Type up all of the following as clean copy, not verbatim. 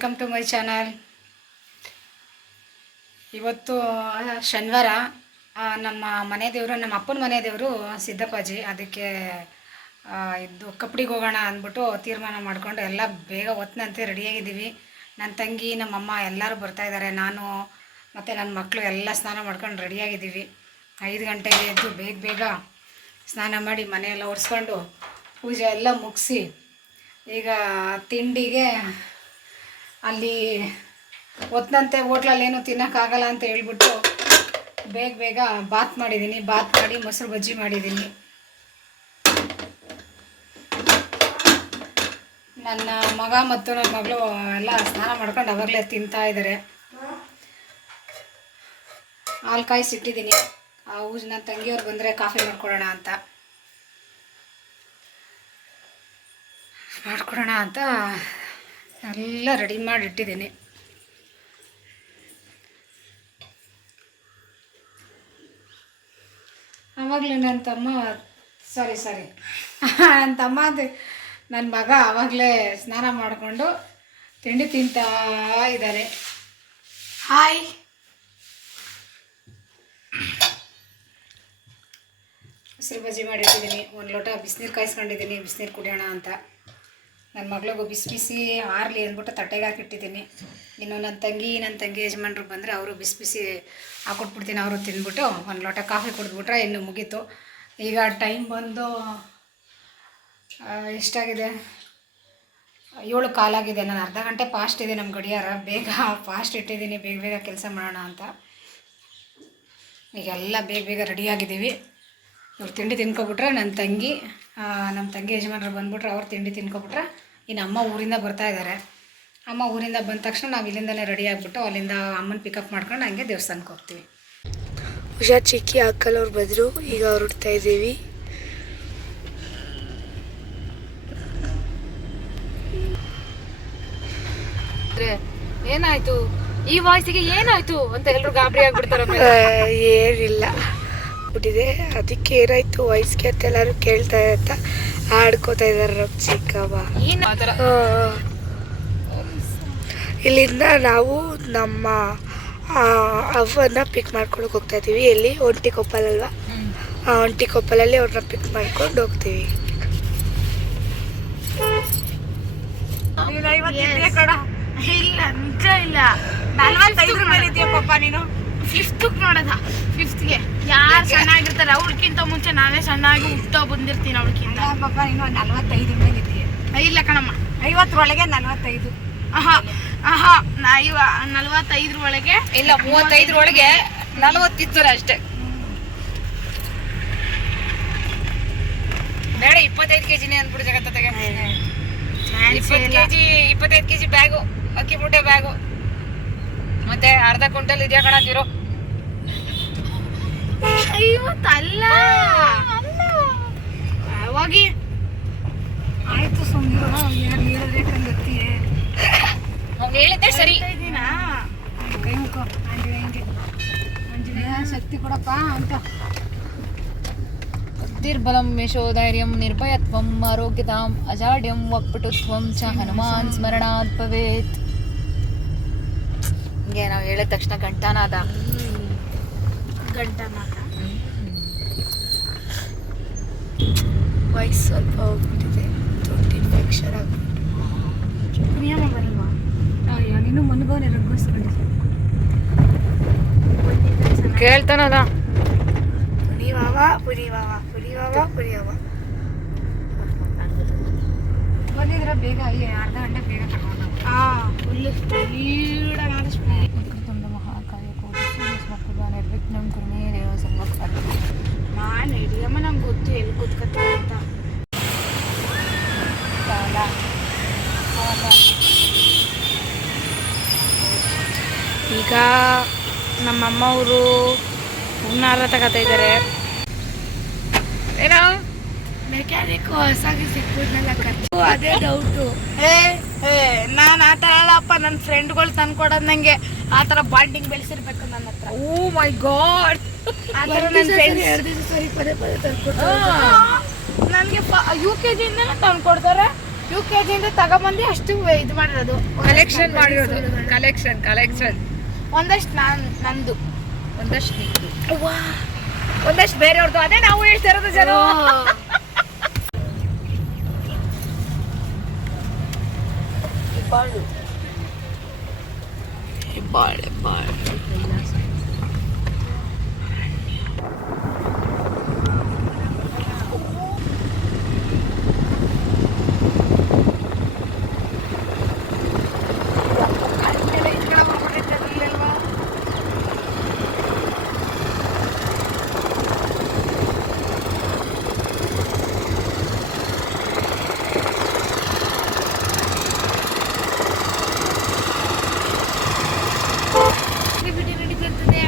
Welcome to my channel. ಇವತ್ತು ಶನಿವಾರ. ನಮ್ಮ ಮನೆ ದೇವರು, ನಮ್ಮ ಅಪ್ಪನ ಮನೆ ದೇವರು ಸಿದ್ದಪ್ಪಾಜಿ. ಅದಕ್ಕೆ ಇದು ಕಪ್ಪಡಿಗೆ ಹೋಗೋಣ ಅಂದ್ಬಿಟ್ಟು ತೀರ್ಮಾನ ಮಾಡಿಕೊಂಡು ಎಲ್ಲ ಬೇಗ ಹೊತ್ತಿನಂತೆ ರೆಡಿಯಾಗಿದ್ದೀವಿ. ನನ್ನ ತಂಗಿ, ನಮ್ಮಮ್ಮ ಎಲ್ಲರೂ ಬರ್ತಾಯಿದ್ದಾರೆ. ನಾನು ಮತ್ತು ನನ್ನ ಮಕ್ಕಳು ಎಲ್ಲ ಸ್ನಾನ ಮಾಡ್ಕೊಂಡು ರೆಡಿಯಾಗಿದ್ದೀವಿ. 5 ಗಂಟೆಗೆ ಎದ್ದು ಬೇಗ ಸ್ನಾನ ಮಾಡಿ ಮನೆಯೆಲ್ಲ ಒರೆಸ್ಕೊಂಡು ಪೂಜೆ ಎಲ್ಲ ಮುಗಿಸಿ ಈಗ ತಿಂಡಿಗೆ ಅಲ್ಲಿ ಹೊತ್ತಿನಂತೆ ಹೋಟ್ಲಲ್ಲಿ ಏನೂ ತಿನ್ನೋಕ್ಕಾಗಲ್ಲ ಅಂತ ಹೇಳ್ಬಿಟ್ಟು ಬೇಗ ಬಾತ್ ಮಾಡಿದ್ದೀನಿ. ಬಾತ್ ಮಾಡಿ ಮೊಸರು ಬಜ್ಜಿ ಮಾಡಿದ್ದೀನಿ. ನನ್ನ ಮಗ ಮತ್ತು ನನ್ನ ಮಗಳು ಎಲ್ಲ ಸ್ನಾನ ಮಾಡ್ಕೊಂಡು ಅವಾಗಲೇ ತಿಂತಾ ಇದ್ದಾರೆ. ಹಾಲು ಕಾಯಿಸಿಟ್ಟಿದ್ದೀನಿ. ನನ್ನ ತಂಗಿಯವ್ರು ಬಂದರೆ ಕಾಫಿ ಮಾಡ್ಕೊಡೋಣ ಅಂತ ಎಲ್ಲ ರೆಡಿ ಮಾಡಿ ಇಟ್ಟಿದ್ದೀನಿ. ಆವಾಗಲೇ ನನ್ನ ತಮ್ಮ ನನ್ನ ಮಗ ಆವಾಗಲೇ ಸ್ನಾನ ಮಾಡಿಕೊಂಡು ತಿಂಡಿ ತಿಂತಾ ಇದ್ದಾರೆ. ಹಾಯ್. ಮೊಸರು ಬಜ್ಜಿ ಮಾಡಿಟ್ಟಿದ್ದೀನಿ. 1 ಲೋಟ ಬಿಸಿನೀರು ಕಾಯಿಸ್ಕೊಂಡಿದ್ದೀನಿ, ಬಿಸಿನೀರು ಕುಡಿಯೋಣ ಅಂತ. ನನ್ನ ಮಗಳಿಗೂ ಬಿಸಿ ಆರಲಿ ಅಂದ್ಬಿಟ್ಟು ತಟ್ಟೆಗೆ ಹಾಕಿಟ್ಟಿದ್ದೀನಿ. ಇನ್ನು ನನ್ನ ತಂಗಿ ಯಜಮಾನ್ರು ಬಂದರೆ ಅವರು ಬಿಸಿ ಹಾಕ್ಕೊಟ್ಬಿಡ್ತೀನಿ. ಅವರು ತಿಂದ್ಬಿಟ್ಟು 1 ಲೋಟ ಕಾಫಿ ಕುಡಿದ್ಬಿಟ್ರೆ ಇನ್ನು ಮುಗೀತು. ಈಗ ಟೈಮ್ ಬಂದು ಎಷ್ಟಾಗಿದೆ, 7:15 ನಾನು ಅರ್ಧ ಗಂಟೆ ಫಾಸ್ಟ್ ಇದೆ ನಮ್ಮ ಗಡಿಯಾರ. ಬೇಗ ಫಾಸ್ಟ್ ಇಟ್ಟಿದ್ದೀನಿ, ಬೇಗ ಕೆಲಸ ಮಾಡೋಣ ಅಂತ. ಈಗೆಲ್ಲ ಬೇಗ ರೆಡಿಯಾಗಿದ್ದೀವಿ. ಇವ್ರು ತಿಂಡಿ ತಿನ್ಕೊಬಿಟ್ರೆ ನಮ್ಮ ತಂಗಿ ಯಜಮಾನ್ರು ಬಂದ್ಬಿಟ್ರೆ ಅವ್ರು ತಿಂಡಿ ತಿನ್ಕೊಬಿಟ್ರೆ ಇನ್ನು ಅಮ್ಮ ಊರಿಂದ ಬರ್ತಾಯಿದ್ದಾರೆ. ಅಮ್ಮ ಊರಿಂದ ಬಂದ ತಕ್ಷಣ ನಾವು ಇಲ್ಲಿಂದಲೇ ರೆಡಿ ಆಗಿಬಿಟ್ಟು ಅಲ್ಲಿಂದ ಅಮ್ಮನ ಪಿಕಪ್ ಮಾಡ್ಕೊಂಡು ಹಂಗೆ ದೇವಸ್ಥಾನಕ್ಕೆ ಹೋಗ್ತೀವಿ. ಉಷಾ ಚಿಕ್ಕಿ ಅಕ್ಕಲವ್ರು ಬಂದರು, ಈಗ ಹೊರಡ್ತಾ ಇದ್ದೀವಿ. ಏನಾಯ್ತು ಈ ವಾಯ್ಸಿಗೆ, ಏನಾಯ್ತು ಅಂತ ಎಲ್ಲರೂ ಗಾಬರಿ ಆಗ್ಬಿಡ್ತಾರೆ. ಏನಿಲ್ಲ ಬಿಟ್ಟಿದೆ, ಅದಕ್ಕೆ ಏನಾಯ್ತು ವಾಯ್ಸ್ಗೆ ಅಂತ ಎಲ್ಲರೂ ಕೇಳ್ತಾ ಅಂತ ಆಡ್ಕೋತಾ ಇದ್ದಾರೆ ನಮ್ಮ ಚಿಕ್ಕವ್ವ. ಇಲ್ಲಿಂದ ನಾವು ನಮ್ಮ ಅವ್ವನ್ನ ಪಿಕ್ ಮಾಡ್ಕೊಳಕ್ಕೆ ಹೋಗ್ತಾ ಇದ್ದೀವಿ. ಎಲ್ಲಿ ಒಂಟಿಕೊಪ್ಪಲ್ ಅಲ್ವಾ, ಒಂಟಿಕೊಪ್ಪಲಲ್ಲಿ ಅವ್ರನ್ನ ಪಿಕ್ ಮಾಡ್ಕೊಂಡು ಹೋಗ್ತೀವಿ. ಇಲ್ಲ ನಿಜ ಇಲ್ಲ, 45 ಮೇಲೆ ಇದೆಯಪ್ಪ ನೀನು. 5th ನೋಡೋದ, 5th ಯಾರು ಚೆನ್ನಾಗಿರ್ತಾರೆ ಅವಳಕ್ಕಿಂತ ಮುಂಚೆ ನಾನೇ ಸಣ್ಣಾಗಿ ಹುಟ್ಟೋ ಬಂದಿರ್ತೀನಿ. ಅವಳಕ್ಕಿಂತ ಪಾಪ ನೀನು 45 ಮೇಲೆ ಇದೆಯಾ? ಇಲ್ಲ ಕಣಮ್ಮ, 50 ಒಳಗೆ 45. 45 ಒಳಗೆ ಇಲ್ಲ, 35 ಒಳಗೆ 40 ಇತ್ತು ಅಷ್ಟೇ. ಬೇಡ 25 kg ಅಂದ್ಬಿಡು ಜಗತ್ತಗೆ. 25 kg ಬ್ಯಾಗು, ಅಕ್ಕಿ ಮೂಟೆ ಬ್ಯಾಗು, ಮತ್ತೆ ಅರ್ಧ ಕ್ವಿಂಟಲ್ ಇದೆಯಾ ಕಣತಿರೋ. 50 ಅಲ್ಲ ಹೋಗಿ ಆಯ್ತು ಸುಮ್ಮನೆ ಹೇಳಿದ್ದೆ ಸರಿ. ಕೈ ಮುಖೋ ಆಂಜನೇಯ ಶಕ್ತಿ ಕೊಡಪ್ಪ ಅಂತ. ನಿರ್ಬಲಂ ಯಶೋಧೈರ್ಯಂ ನಿರ್ಭಯತ್ವಂ ಆರೋಗ್ಯತಾಂ ಅಜಾಡ್ಯಂ ವಕ್ಪಟುತ್ವಂ ಚ ಹನುಮಾನ್ ಸ್ಮರಣಾತ್ ಭವೇತ್. ಹಿಂಗೆ ನಾವು ಹೇಳಿದ ತಕ್ಷಣ ಗಂಟಾನಾದ ವಾಯ್ಸ್ ಸ್ವಲ್ಪ ಹೋಗ್ಬಿಟ್ಟಿದೆ, ದೊಡ್ಡ ಇನ್ಫೆಕ್ಷನ್ ಆಗ್ಬಿಟ್ಟು. ನಿಯಮ ಬರಲ್ವಾ? ನೀನು ಮನ್ಗೋನೆ ರಗ್ಗಿಸ್ಕೊಂಡಿದ್ದೆ ಕೇಳ್ತಾನಲ್ಲ. ಪುರಿಯವ ಬಂದಿದ್ರೆ ಬೇಗ ಅರ್ಧ ಗಂಟೆ ಬೇಗ ತಗೊಂಡು ಫುಲ್ಲು ಸ್ಪೀಡಾಗಿ ಮಹಾಕಾಯ ಕೋಟಿ ನಿರ್ವಿಘ್ನಂ ಕುರ್ಮೇ ದೇವ ಸರ್ವಕಾರ್ಯ. ನಾನು ಹಿಡಿಯಮ್ಮ, ನಂಗೆ ಗೊತ್ತು ಎಲ್ಲಿ ಕೂತ್ಕೊತೀವಿ ಅಂತ. ಈಗ ನಮ್ಮಮ್ಮ ಅವರು ಹೂನಾರ ತಗೋತಾ ಇದ್ದಾರೆ. ಏನೋ ಮೆಕ್ಯಾನಿಕ್ ಹೊಸಾಗಿ ಸಿಕ್ಬಿಟ್ನಲ್ಲ, ಖರ್ಚು ಅದೇ ಡೌಟು. ನಾನು ಆ ಥರ ಅಲ್ಲಪ್ಪ, ನನ್ನ ಫ್ರೆಂಡ್ಗಳು ತಂದು ಕೊಡೋದು ನಂಗೆ ಆ ಥರ ಬಾಂಡಿಂಗ್ ಬೆಳೆಸಿರ್ಬೇಕು ನನ್ನ ಹತ್ರ. ಓ ಮೈ ಗಾಡ್, ಆ ಥರ ನನ್ನ ಫ್ರೆಂಡ್ಸ್ 2 ದಿವಸ ಸರಿ ಪದೇ ತಂದ್ಕೊಡ್ತಾರೆ. ನನಗೆ UKG ಇಂದನೇ ತಂದು ಕೊಡ್ತಾರೆ. UKG ಇಂದ ತಗೊಬಂದು ಅಷ್ಟು ಇದು ಮಾಡಿರೋದು. ಕಲೆಕ್ಷನ್ ಮಾಡಿರೋದು. ಕಲೆಕ್ಷನ್ ಒಂದಷ್ಟು ನಂದು, ಒಂದಷ್ಟು ನಿಂದು, ಒಂದಷ್ಟು ಬೇರೆಯವ್ರದ್ದು. ಅದೇ ನಾವು ಹೇಳ್ತಾ ಇರೋದು ಜನ. ವಿಡಿಯೋ ನಡೀತಿರ್ತದೆ.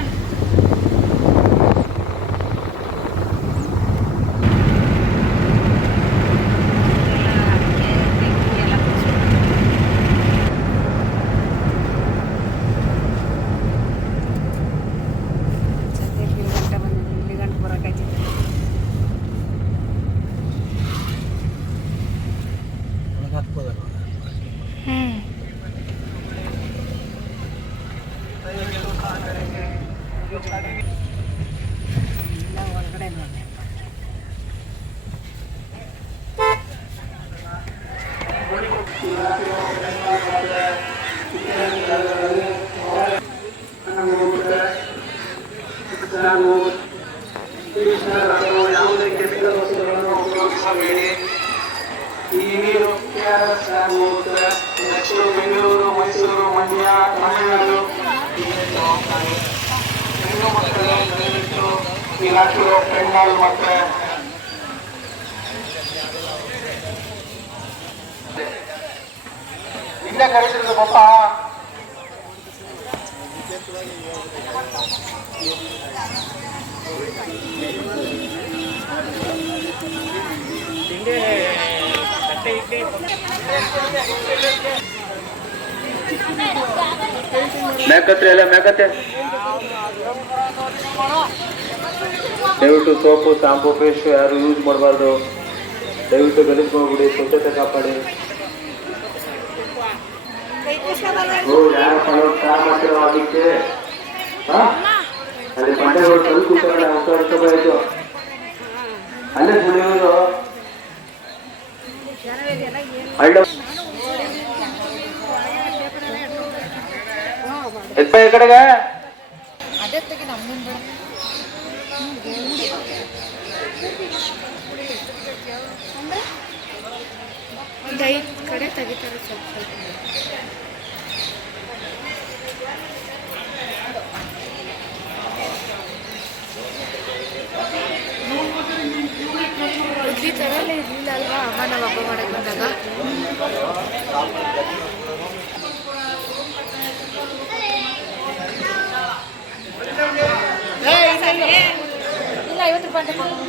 ಯಾವುದೇ ಕೆಮಿಕಲ್ ವಸ್ತುಗಳನ್ನು ಉಪಯೋಗಿಸಬೇಡಿ. ಈ ನೀರು KRS ಆಗುತ್ತದೆ. ನೆಕ್ಸ್ಟ್ ಬೆಂಗಳೂರು, ಮೈಸೂರು, ಮಂಡ್ಯ, ತಮಿಳುನಾಡು ಹೆಣ್ಣು ಮಕ್ಕಳು ದಯವಿಟ್ಟು ಇಲಾಖೆಯ ಪೆಂಡಾಲ್ ಮತ್ತೆ ಇನ್ನ ಕರೆಸಿದ್ರು ಪಾಪ. ಮೇಕತ್ರೆ ಎಲ್ಲ ಮೇಕತ್ತೆ. ದಯವಿಟ್ಟು ಸೋಪು, ಶಾಂಪು, ಪೇಸ್ಟ್ ಯಾರು ಯೂಸ್ ಮಾಡಬಾರ್ದು. ದಯವಿಟ್ಟು ಗಲೀಜು ಮಾಡ್ಬಿಡಿ, ಸ್ವಚ್ಛತೆ ಕಾಪಾಡಿ. ಯಾರು ಮಾಡ್ತಿರೋ ಅದಕ್ಕೆ ಅಲ್ಲಿ ಬಂಡೆಗಳು ಕಲ್ಲು ಕೂತ್ಕೊಂಡ ಆಯ್ತು. ಅಲ್ಲೇ ಸುಳಿಯೋದು ಹಳ್ಳ ಎಪ್ಪ ಈ ಕಡೆಗೆ ಅದೇ ತೆಗಿ ನಮ್ಮಂದು. ಕಡೆ ತೆಗಿತಾರೆ ಸ್ವಲ್ಪ. ಈ ಥರ ಎಲ್ಲ ಇರಲಿಲ್ಲ ಅಲ್ವಾ ಅಮ್ಮ ನಾವು ಹಬ್ಬ ಮಾಡಕ್ಕೆ ಬಂದಾಗ. ಇಲ್ಲ 50 ರೂಪಾಯಿ ಅಂತ.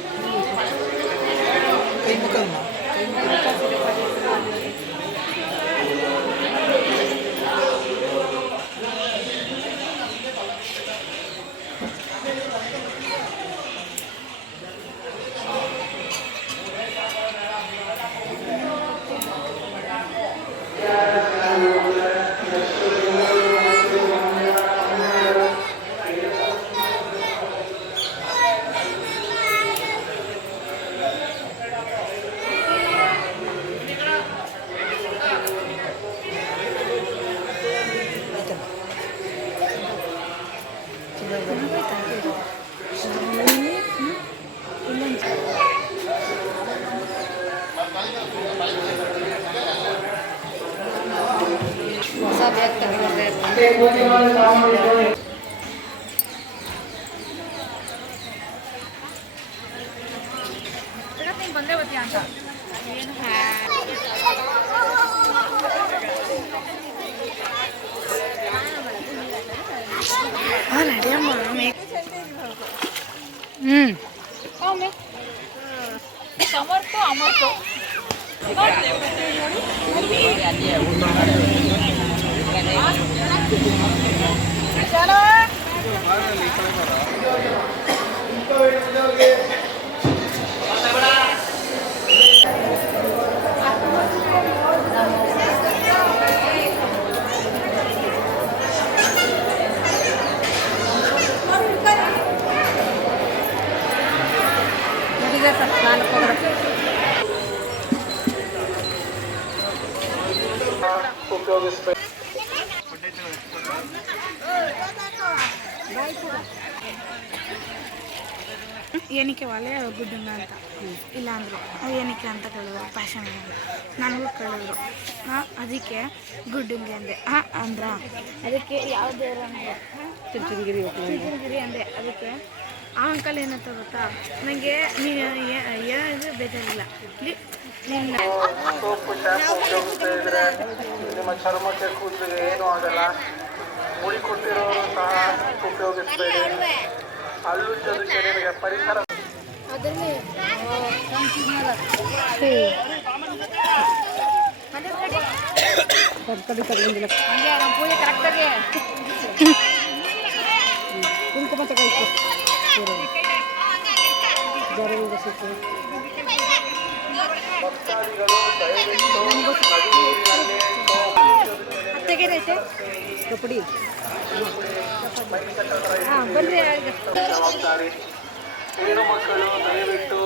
ಹೊಸ ಬ್ಯಾಗ್ ತಗೊಂಡೆ. ಬಂದೇ ಬರ್ತೀಯ ಅಂತ ನಡಿಯಮ್ಮ. ಸಮರ್ಥ ಅಮರ್ಥ ಏನಕ್ಕೆ ಒಲೆ ಗುಡ್ಡಂಗ ಅಂತ ಇಲ್ಲ ಅಂದರು ಏನಕ್ಕೆ ಅಂತ ಕೇಳಿದ್ರು ಪ್ಯಾಷನ್ ನನಗೂ ಕೇಳಿದ್ರು ಅದಕ್ಕೆ ಗುಡ್ಡಂಗೆ ಅಂದೆ ಅಂದ್ರ ಅದಕ್ಕೆ ಯಾವ ದೇವ್ರ ಅಂದೆ ತಿರುಚನಗಿರಿ ಅಂದೆ ಅದಕ್ಕೆ ಆ ಅಂಕಲ್ ಏನಂತ ಗೊತ್ತಾ ನನಗೆ ನೀನು ಏನಾದರೂ ಬೇಜಾರಿಲ್ಲ ನಿನ್ನ ನಿಮ್ಮ ಚರ್ಮಕ್ಕೆ ಕೂದಲಿಗೆ ಏನೂ ಆಗಲ್ಲ. ಮುಡಿ ಕೊಟ್ಟಿರೋರು ಸಹ ಉಪಯೋಗಿಸಬೇಡಿ. ಹಲ್ಲುಜ್ಜೋದಕ್ಕೆ ನಿಮಗೆ ಪರಿಸರ ಪೂಜೆ ಕರೆಕ್ಟಾಗಿ ಕುಂಕುಮ ತಗೊಳ್ತು ಭಕ್ತಾದಿಗಳು ದಯವಿಟ್ಟು ನದಿ ನೀರಿನಲ್ಲಿ ತೆಗೆದೈತೆ ಕಪಡಿ ಬನ್ರಿ ಜವಾಬ್ದಾರಿ. ಹೆಣ್ಣು ಮಕ್ಕಳು ದಯವಿಟ್ಟು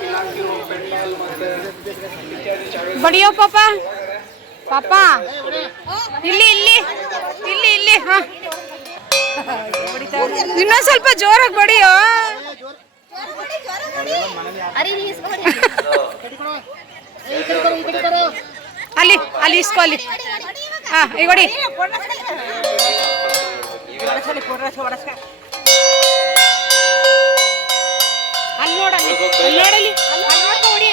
ಇಲಾಖೆಯು ಪೆಂಡಾಲ್ ಮತ್ತೆ ಇತ್ಯಾದಿ ಜಾಗ ಬಡಿಯೋ ಪಾಪ ಪಾಪ ಇಲ್ಲಿ ಇಲ್ಲಿ ಇಲ್ಲಿ ಇಲ್ಲಿ ಹಾ ಇನ್ನೊಂದ್ ಸ್ವಲ್ಪ ಜೋರಾಗಿ ಬಡಿಯೋ. ಅಲ್ಲಿ ಅಲ್ಲಿ ಇಸ್ಕೊ ಅಲ್ಲಿ ಹಾ ಈಗ ಹೊಡಿ. ಅಲ್ಲಿ ನೋಡಲ್ಲಿ ಅಲ್ಲಿ ನೋಡಲ್ಲಿ ಅಲ್ಲಿ ನೋಡ್ಕೊ ಹೊಡಿ.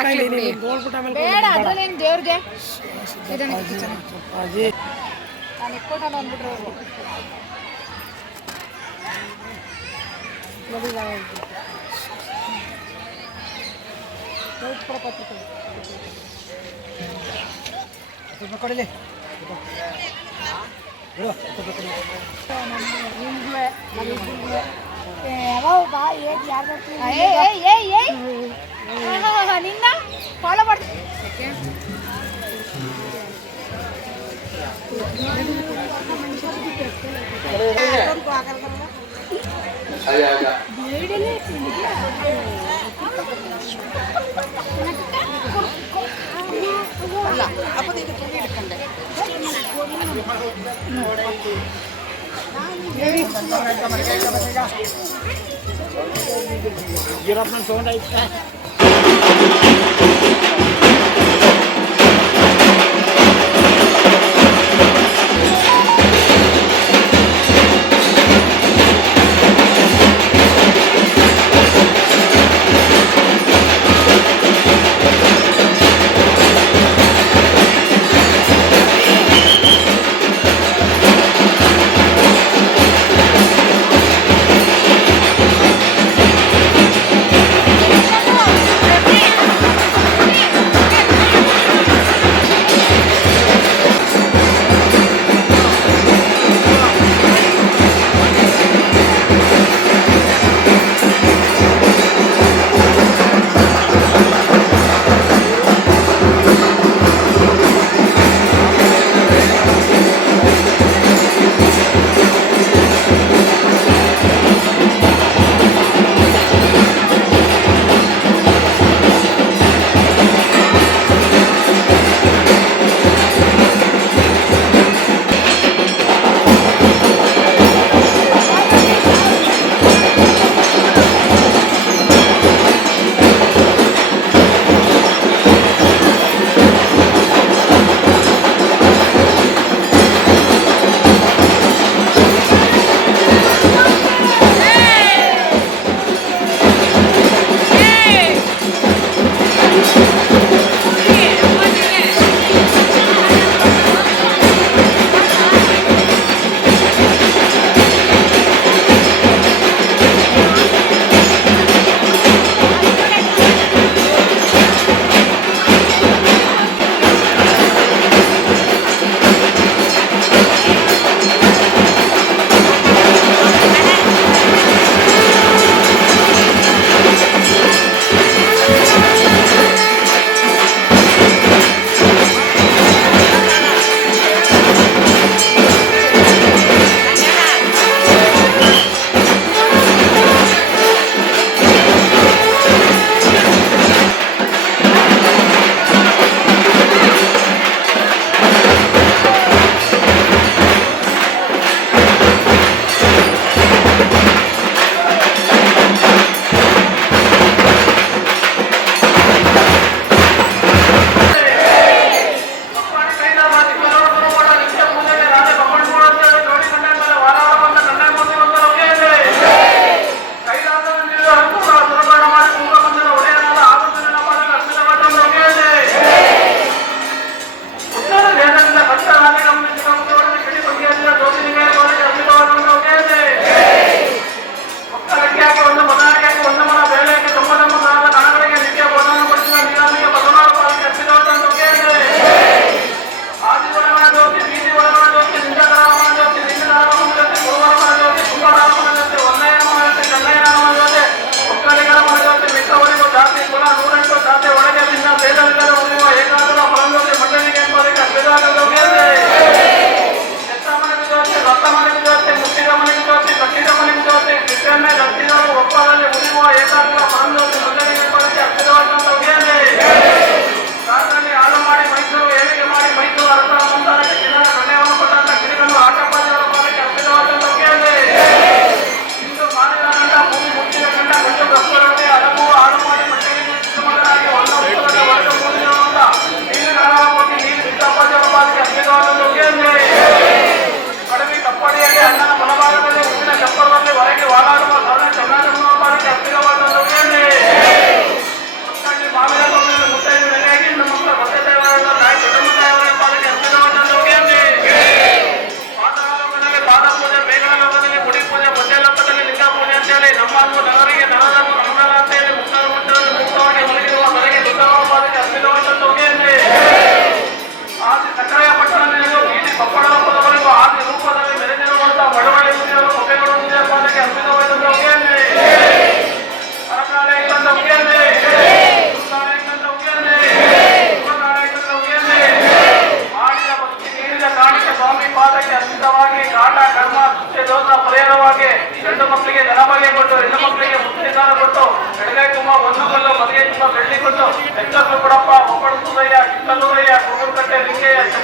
ಹಾಕ್ಲಿ ಬಿಡಿ. ಬೇಡ ಅದ್ರಲ್ಲೇನು ದೇವ್ರಿಗೆ ಇದನ್ನ ಕಿಚನ್ ನಾನು ಇಟ್ಕೊಟ್ಟಲ್ಲ ಅಂದ್ಬಿಟ್ರು ಅವರು. ಕೊಡಲಿ ನಿನ್ನ ಫಾಲೋ ಮಾಡಿ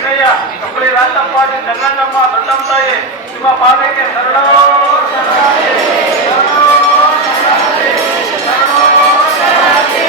ಚಿನ್ನಯ್ಯ ಕಪ್ಪಳಿ ರಾಜಪ್ಪಾಜಿ ಜಗನ್ನಮ್ಮ ದೊಡ್ಡಮ್ಮ ತಾಯಿ ನಿಮ್ಮ ಪಾದಕ್ಕೆ ಶರಣೋ ಶರಣಾರ್ಥಿ, ಶರಣೋ ಶರಣಾರ್ಥಿ, ಶರಣೋ ಶರಣಾರ್ಥಿ.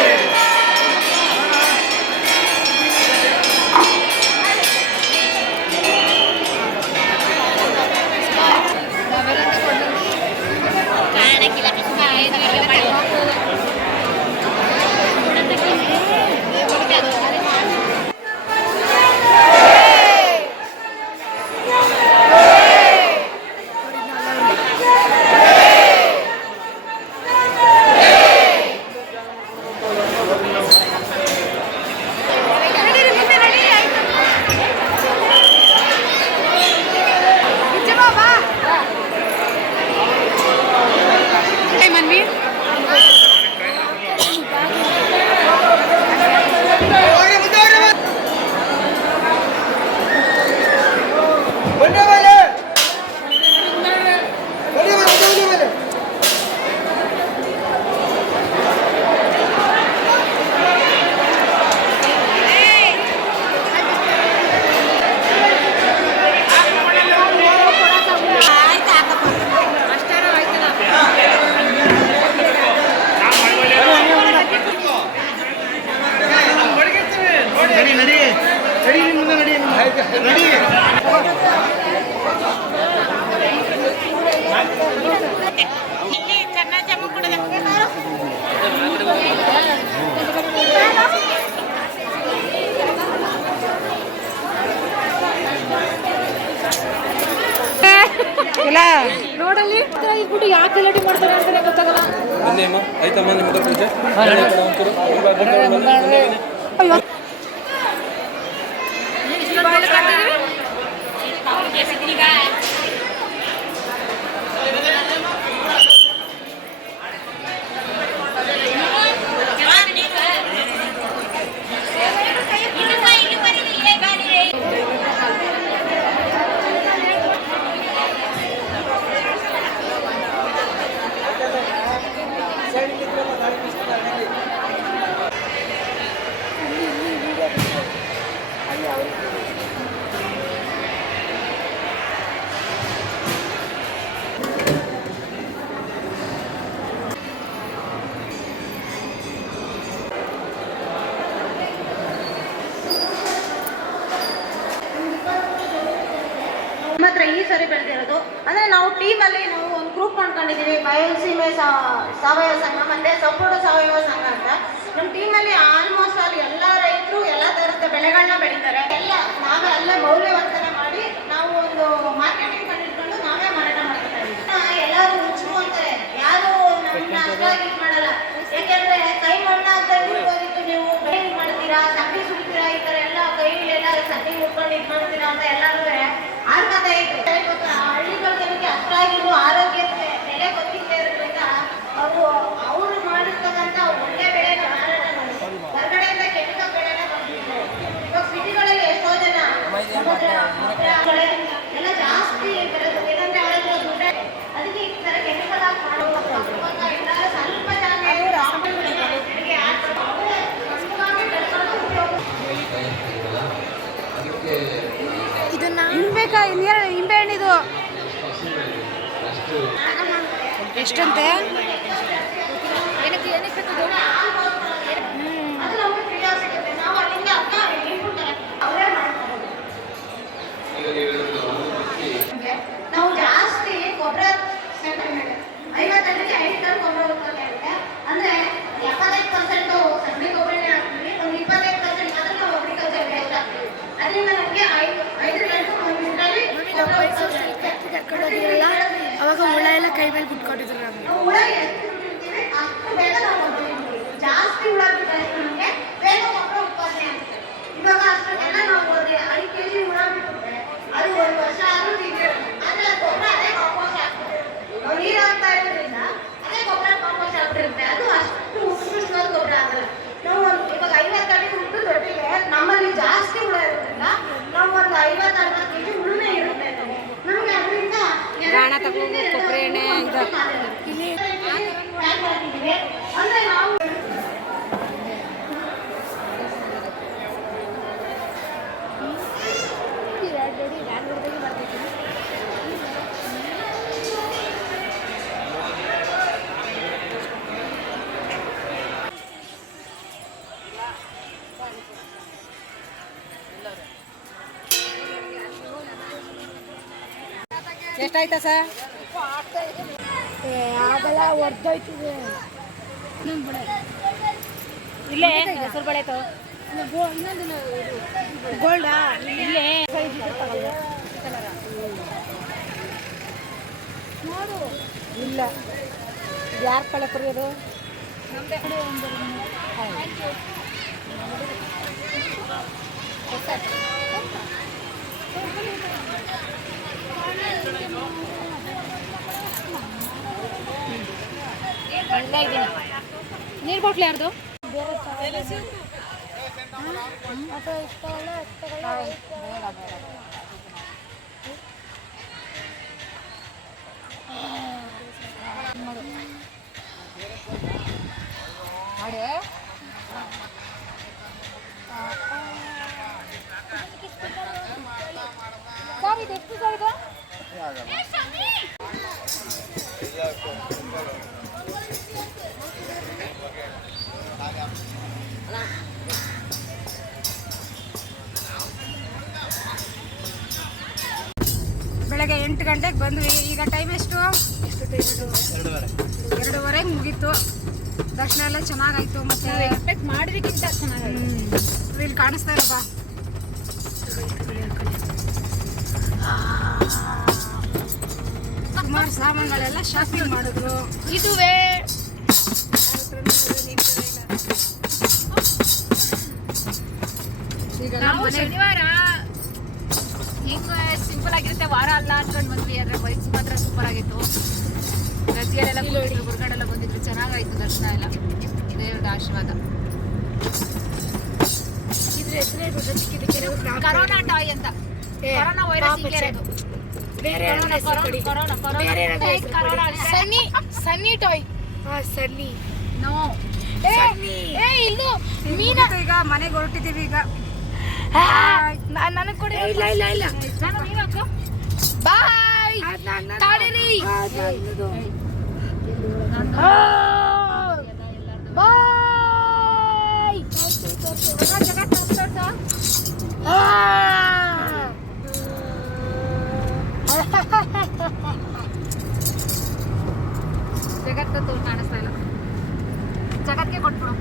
ಇಲ್ಲ ನೋಡಲ್ಲಿ ಇದ್ಬಿಟ್ಟು ಯಾಕೆ ಗಲಾಟೆ ಮಾಡ್ತಾರೆ ಅಂತಾನೆ ಗೊತ್ತಾಗಲ್ಲ. ಆಯ್ತಮ್ಮ ನಿಮ್ಗೆ ಪೂಜೆ ಮಾತ್ರ ಈ ಸರಿ ಬೆಳೆದಿರೋದು ಅಂದರೆ ನಾವು ಟೀಮಲ್ಲಿ ನಾವು ಒಂದು ಗ್ರೂಪ್ ಮಾಡ್ಕೊಂಡಿದ್ದೀವಿ ಬಯಲುಸೀಮೆ ಸಾವಯವ ಸಂಘ ಮತ್ತು ಸಪೋರ್ಟ್ ಸಾವಯವ ಸಂಘ ಅಂತ. ನಮ್ಮ ಟೀಮಲ್ಲಿ ಆಲ್ಮೋಸ್ಟ್ ಆಲ್ ಎಲ್ಲ ರೈತರು ಎಲ್ಲ ಥರದ ಬೆಳೆಗಳನ್ನ ಬೆಳೀತಾರೆ. ನಾವೇ ಅಲ್ಲೇ ಮೌಲ್ಯವರ್ಧನೆ ಮಾಡಿ ನಾವು ಒಂದು ಮಾರ್ಕೆಟಿಂಗ್ ಕಂಡಿಟ್ಕೊಂಡು ನಾವೇ ಮಾರಾಟ ಮಾಡ್ತಾ ಇದ್ದೀವಿ. ಎಲ್ಲರೂ ಹುಚ್ಚು ಅಂತಾರೆ, ಯಾರು ನಮ್ಮನ್ನ ಅಷ್ಟಾಗಿ ಇದು ಮಾಡಲ್ಲ. ಯಾಕೆಂದರೆ ಕೈ ಮಣ್ಣಾಗ್ದಂಗೆ ನೀವು ಬೆಳೆ ಮಾಡ್ತೀರಾ, ಸಗಣಿ ಸುಡ್ತೀರಾ, ಈ ಥರ ಎಲ್ಲ ಕೈಲೆಲ್ಲ ಸಗಣಿ ಮುಟ್ಕೊಂಡು ಇದು ಮಾಡ್ತೀರಾ ಅಂತ ಎಲ್ಲರೂ ಆಡ್ಕತೆ ಇತ್ತು. ಹಳ್ಳಿಗಳ ಜನಕ್ಕೆ ಅಷ್ಟಾಗಿರೋ ಆರೋಗ್ಯಕ್ಕೆ ಬೆಲೆ ಗೊತ್ತಿಲ್ಲದೆ ಇರೋದ್ರಿಂದ ಅವರು ಮಾಡಿರ್ತಕ್ಕಂಥ ಒಳ್ಳೆ ಬೆಳೆನ ಮಾರಾಟ ಮಾಡಿ ಹೊರಗಡೆಯಿಂದ ಕೆಮಿಕಲ್ ಬೆಳೆನ ಬಂದಿದ್ದಾರೆ. ಇವಾಗ ಸಿಟಿಗಳಲ್ಲಿ ಎಷ್ಟೋ ಜನ ಎಲ್ಲ ಜಾಸ್ತಿ ಬರೋದು, ಏನಂದ್ರೆ ಅವರೆಲ್ಲ ದುಡ್ಡು, ಅದಕ್ಕೆ ಈ ಥರ ಕೆಮಿಕಲ್ ಹಾಕಿ ಮಾಡೋದು ಎಲ್ಲ ಸ್ವಲ್ಪ ಜನ ಇದನ್ನ ನಿಂಬೆಕಾಯಿ ನಿಂಬೆ ಹಣ್ಣಿದು ಎಷ್ಟಂತೆ? ಏನಕ್ಕೆ ಏನಕ್ಕೆ ಬೇಕದು? ಅದು ನಮಗೆ ಫ್ರೀ ಸಿಗುತ್ತೆ. ನಾವು ಅಲ್ಲಿಂದ ಅವರೇ ಮಾಡ್ತಾರೆ. ನಾವು ಜಾಸ್ತಿ ಗೊಬ್ಬರ 50ಕ್ಕೆ 5 ಟನ್ ಗೊಬ್ಬರ ಉತ್ಪತ್ತಿ ಆಗುತ್ತೆ. ಅಂದರೆ 75% ಸಗಣಿ ಗೊಬ್ಬರನೇ ಹಾಕ್ತೀವಿ, ಒಂದು 25% ಮಾತ್ರ ನಾವು ಅಗ್ರಿಕಲ್ಚರ್ ವೇಸ್ಟ್ ಹಾಕ್ತೀವಿ. ಅದರಿಂದ ನಮಗೆ 5 ಟನ್ ಒಂದು ಇದರಲ್ಲಿ ಗೊಬ್ಬರ ಉತ್ಪತ್ತಿ ಆಗುತ್ತೆ. ಅವಾಗ ಹುಳ ಎಲ್ಲ ಕೈ ಮೇಲೆ ಬಿಟ್ಕೊಂಡಿದ್ರು. ನಾವು ಹುಳ ಎಷ್ಟು ಬಿಟ್ಟಿರ್ತೀವಿ ಅಷ್ಟು ಬೇಗ ನಾವು ಗೊಬ್ಬರ ಇಡ್ತೀವಿ. ಜಾಸ್ತಿ ಹುಳ ಬಿಟ್ಟರೆ ನಮಗೆ ಬೇಗ ಗೊಬ್ಬರ ಉತ್ಪಾದನೆ ಆಗುತ್ತೆ. ಇವಾಗ ಅಷ್ಟೊಂದೆಲ್ಲ ನಾವು 5 kg ಹುಳ ಬಿಟ್ಟರೆ ಅದು 1 ವರ್ಷ ಆದರೂ ತಿಂದಿರುತ್ತೆ. ಆದರೆ ಗೊಬ್ಬರ ಅದೇ ಕಾಂಪೋಸ್ಟ್ ಆಗ್ತದೆ. ನಾವು ನೀರು ಹಾಕ್ತಾ ಇರೋದ್ರಿಂದ ಅದೇ ಗೊಬ್ಬರ ಕಾಂಪೋಸ್ಟ್ ಆಗ್ತಿರುತ್ತೆ. ಅದು ಅಷ್ಟು ಉತ್ಕೃಷ್ಟವಾದ ಗೊಬ್ಬರ ಆಗಲ್ಲ. ನಾವು ಇವಾಗ 50 ಅಡಿ ಉಂಟು ದೊಡ್ಡಿಗೆ ನಮ್ಮಲ್ಲಿ ಜಾಸ್ತಿ ಹುಳ ಇರೋದ್ರಿಂದ ನಾವು ಒಂದು 50-60 kg ಹುಳುನೇ ಇರುತ್ತೆ. ನಮಗೆ ಅದರಿಂದ ಕೊಬ್ಬರಿ ಎಣ್ಣೆ ಅಂದ್ರೆ ನಾವು ಎಷ್ಟಾಯ್ತಾ ಸರ್? ಆಗಲ್ಲ ಹೊರ್ದೋಯ್ತಿದೆ. ಇಲ್ಲೇ ಹೆಸರು ಬೆಳೆತು ಗೋಲ್ಡಾ? ಇಲ್ಲೇ ಇಲ್ಲ. ಯಾರ ಕಳೆ ಕುರಿಯೋದು? ನೀರು ಬಾಟ್ಲಿ ಯಾರ್ದು? ಸರ್ ಇದು ಎಷ್ಟು ಸರ್ ಇದು? ಬೆಳಗ್ಗೆ 8 ಗಂಟೆಗೆ ಬಂದ್ವಿ. ಈಗ ಟೈಮ್ ಎಷ್ಟು? 2:30 ಮುಗೀತು. ದರ್ಶನ ಎಲ್ಲ ಚೆನ್ನಾಗಾಯ್ತು. ಮತ್ತೆ ಎಕ್ಸ್ಪೆಕ್ಟ್ ಮಾಡಿದಕ್ಕಿಂತ ಚೆನ್ನಾಗಾಯ್ತು. ಇಲ್ಲಿ ಕಾಣಿಸ್ತಾ ಇರಪ್ಪ. ಸುಮಾರು ಸಾಮಾನುಗಳೆಲ್ಲ ಶಾಪಿಂಗ್ ಮಾಡಿದ್ರು. ಇದುವೇ ಈಗ ನಾವು ಮನೆ ಶನಿವಾರ ಹಿಂಗ ಸಿಂಪಲ್ ಆಗಿರುತ್ತೆ ವಾರ ಅಲ್ಲ ಅನ್ಕೊಂಡು ಬಂದ್ವಿ. ಆದ್ರೆ ಬೈಕ್ಸ್ ಮಾತ್ರ ಸೂಪರ್ ಆಗಿತ್ತು. ಗಜ್ಜಿಯಲ್ಲೆಲ್ಲ ಕೂತಿದ್ರು, ಗುರುಗಳೆಲ್ಲ ಬಂದಿದ್ರು, ಚೆನ್ನಾಗಾಯ್ತು ದರ್ಶನ ಎಲ್ಲ. ದೇವ್ರದ ಆಶೀರ್ವಾದ. ಇದ್ರ ಹೆಸರೇ ಗೊತ್ತಿದ್ದಕ್ಕೆ ಕರೋನಾ ಟಾಯ್ ಅಂತ. ಕರೋನಾ ವೈರಸ್ ಇಲ್ಲೇ ಇರೋದು. ಬೇರೆ ಏನಾದ್ರು ಹೆಸರು ಕೊಡಿ. ಬೇರೆ ಏನಾದ್ರು ಹೆಸರು ಕೊಡಿ. ಸನ್ನಿ ಟಾಯ್. ಸನ್ನಿ. ನೋ ಸನ್ನಿ. ಇದು ಮೀನ. ಈಗ ಮನೆಗೆ ಹೊರಟಿದ್ದೀವಿ. ಈಗ ನನಗೆ ಕೊಡಿ. ಇಲ್ಲ ಇಲ್ಲ ಇಲ್ಲ. ಬಾಯ್. ತಾಳಿರಿ. ಬಾಯ್. ಜಗತ್ತು ಕಾಣಿಸ್ತಾ ಇಲ್ಲ. ಜಗತ್ತಿಗೆ ಕೊಟ್ಬಿಡು.